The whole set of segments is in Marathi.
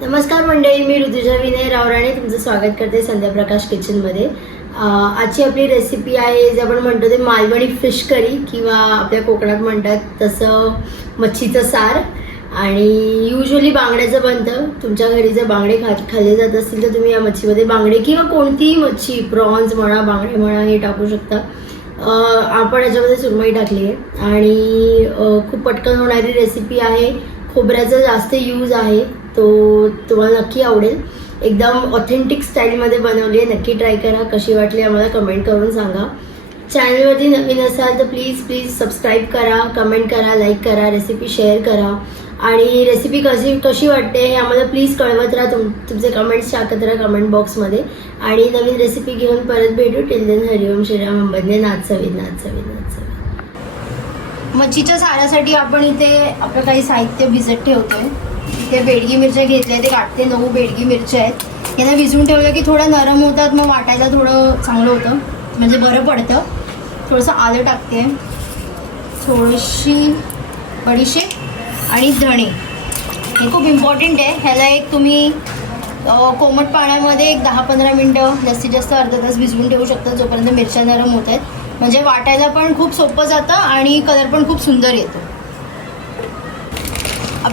नमस्कार मंडळी मी ऋतुजा विनय रावराणे. तुमचं स्वागत करते संध्याप्रकाश किचनमध्ये आजची आपली रेसिपी आहे जे आपण म्हणतो ते मालवणी फिश करी किंवा आपल्या कोकणात म्हणतात तसं मच्छीचं सार. आणि युजली बांगड्याचं बनतं. तुमच्या घरी जर बांगडे खा खाल्ले जात असतील तर तुम्ही या मच्छीमध्ये बांगडे किंवा कोणतीही मच्छी प्रॉन्स म्हणा बांगडे म्हणा हे टाकू शकता. आपण याच्यामध्ये सुरमई टाकली आहे. आणि खूप पटकन होणारी रेसिपी आहे. खोबऱ्याचा जास्त यूज आहे. तो तुम्हाला नक्की आवडेल. एकदम ऑथेंटिक स्टाईलमध्ये बनवली आहे. नक्की ट्राय करा. कशी वाटली आम्हाला कमेंट करून सांगा. चॅनलवरती नवीन असाल तर प्लीज प्लीज सबस्क्राईब करा. कमेंट करा लाईक करा रेसिपी शेअर करा. आणि रेसिपी कशी कशी वाटते हे आम्हाला प्लीज कळवत राहा. तुम तुमचे कमेंट्स टाकत राहा कमेंट बॉक्समध्ये आणि नवीन रेसिपी घेऊन परत भेटू. टिल देन हरिओम श्रीराम अंबदने नाथ चवीत नाथ नाथ मच्छीच्या साऱ्यासाठी आपण इथे आपलं काही साहित्य भिजत ठेवतोय. इथे बेडगी मिरच्या घेतल्या ते काटते नऊ बेडगी मिरच्या आहेत. यांना भिजवून ठेवलं की थोडं नरम होतात मग वाटायला थोडं चांगलं होतं. म्हणजे बरं पडतं. थोडंसं आलं टाकते. थोडीशी बडीशेप आणि धणे. हे खूप इम्पॉर्टंट आहे. ह्याला एक तुम्ही कोमट पाण्यामध्ये एक दहा पंधरा मिनटं जास्तीत जास्त अर्धा तास भिजवून ठेवू शकता जोपर्यंत मिरच्या नरम होत आहेत. म्हणजे वाटायला पण खूप सोपं जातं आणि कलर पण खूप सुंदर येतो.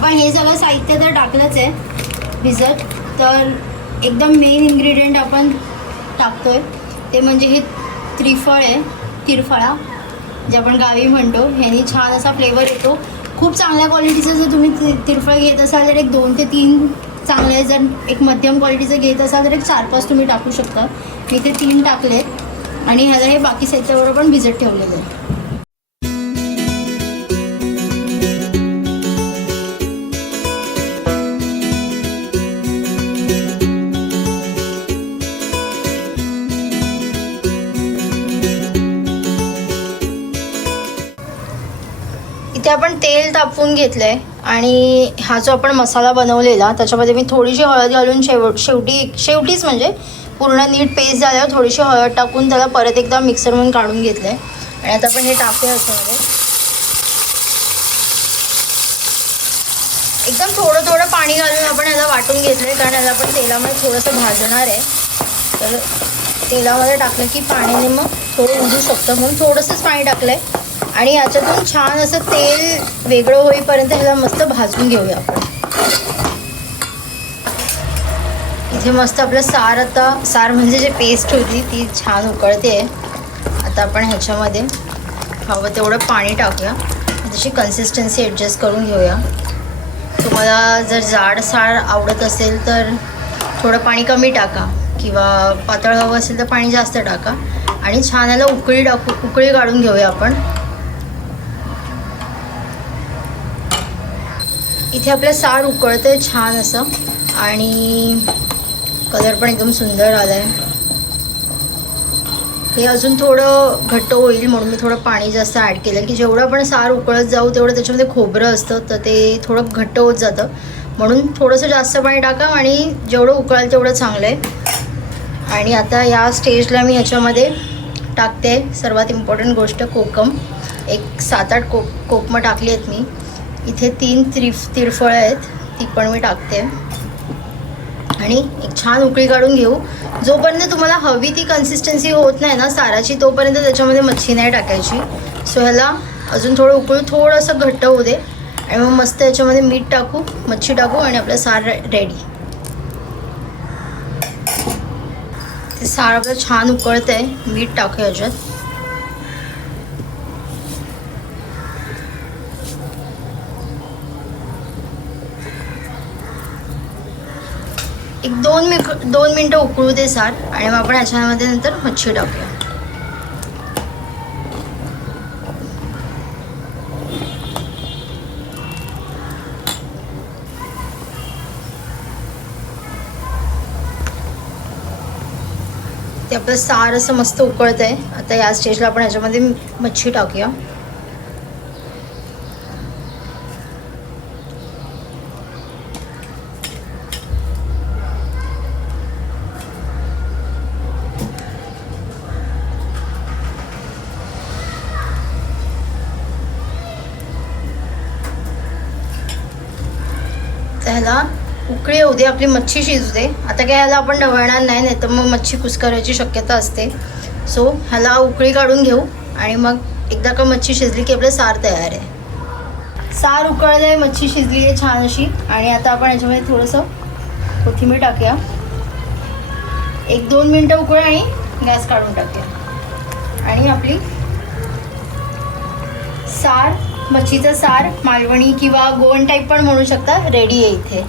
आपण हे सगळं साहित्य तर टाकलंच आहे. भिजत. तर एकदम मेन इन्ग्रेडियंट आपण टाकतो आहे ते म्हणजे हे त्रिफळ आहे तिरफळा जे आपण गावी म्हणतो. ह्यानी छान असा फ्लेवर येतो. खूप चांगल्या क्वालिटीचं जर तुम्ही ति- तिरफळ घेत असाल तर एक दोन ते तीन चांगले जर एक मध्यम क्वालिटीचं घेत असाल तर एक चार पाच तुम्ही टाकू शकता. मी ते तीन टाकले आणि ह्याला हे बाकी साहित्याबरोबर पण भिजत ठेवलेलं आहे. इथे आपण तेल तापवून घेतलंय आणि हा जो आपण मसाला बनवलेला त्याच्यामध्ये मी थोडीशी हळद घालून शेव शेवटी शेवटीच म्हणजे पूर्ण नीट पेस्ट झाल्यावर थोडीशी हळद टाकून त्याला परत एकदा मिक्सरमधून काढून घेतलंय. आणि आता आपण हे टाकूया याच्यामध्ये. एकदम थोडं थोडं पाणी घालून आपण याला वाटून घेतलं आहे कारण याला आपण तेलामध्ये थोडंसं भाजणार आहे. तर तेलामध्ये टाकलं की पाण्याने मग थोडं उडू शकतं म्हणून थोडंसंच पाणी टाकलं आहे आणि याच्यातून छान असं तेल वेगळं होईपर्यंत ह्याला मस्त भाजून घेऊया आपण. इथे मस्त आपलं सार आता सार म्हणजे जे पेस्ट होती ती छान उकळते. आता आपण ह्याच्यामध्ये हवं तेवढं पाणी टाकूया. तशी कन्सिस्टन्सी ॲडजस्ट करून घेऊया. तुम्हाला जर जाड सार आवडत असेल तर थोडं पाणी कमी टाका. किंवा पातळ हवं असेल तर पाणी जास्त टाका. आणि छान याला उकळी टाकू उकळी काढून घेऊया आपण. इथे आपलं सार उकळतंय छान असं. आणि कलर पण एकदम सुंदर आला आहे हे अजून थोडं घट्ट होईल म्हणून मी थोडं पाणी जास्त ॲड केलं की जेवढं आपण सार उकळत जाऊ तेवढं त्याच्यामध्ये खोबरं असतं तर ते थोडं घट्ट होत जातं. म्हणून थोडंसं जास्त पाणी टाका आणि जेवढं उकळाल तेवढं चांगलं आहे. आणि आता या स्टेजला मी ह्याच्यामध्ये टाकते. सर्वात इम्पॉर्टंट गोष्ट कोकम. एक सात आठ कोक कोकमं टाकली आहेत मी. इथे तीन त्रिफ तिरफळं आहेत ती पण मी टाकते. आणि एक छान उकळी काढून घेऊ. जोपर्यंत तुम्हाला हवी ती कन्सिस्टन्सी होत नाही ना साराची तोपर्यंत त्याच्यामध्ये मच्छी नाही टाकायची. सो ह्याला अजून थोडं उकळू थोडंसं घट्ट होऊ दे. आणि मग मस्त याच्यामध्ये मीठ टाकू मच्छी टाकू आणि आपलं सार रेडी ते सार आपलं छान उकळतं आहे मीठ टाकू याच्यात. एक दोन मिक दोन मिनटं उकळू दे सार आणि मग आपण ह्याच्यामध्ये नंतर मच्छी टाकूया. ते आपलं सार असं मस्त उकळत आहे आता या स्टेजला आपण ह्याच्यामध्ये मच्छी टाकूया. त्याला उकळी होऊ दे आपली मच्छी शिजू दे. आता काय ह्याला आपण ढवळणार नाही नाही तर मग मच्छी कुस्करायची शक्यता असते. सो ह्याला उकळी काढून घेऊ आणि मग एकदा का मच्छी शिजली की आपलं सार तयार आहे. सार उकळलं आहे मच्छी शिजली आहे छान अशी. आणि आता आपण याच्यामध्ये थोडंसं कोथिंबीर टाकूया. एक दोन मिनटं उकळ आणि गॅस काढून टाकूया. आणि आपली सार मच्छीचं सार मालवणी किंवा गोवन टाईप पण म्हणू शकता रेडी आहे इथे.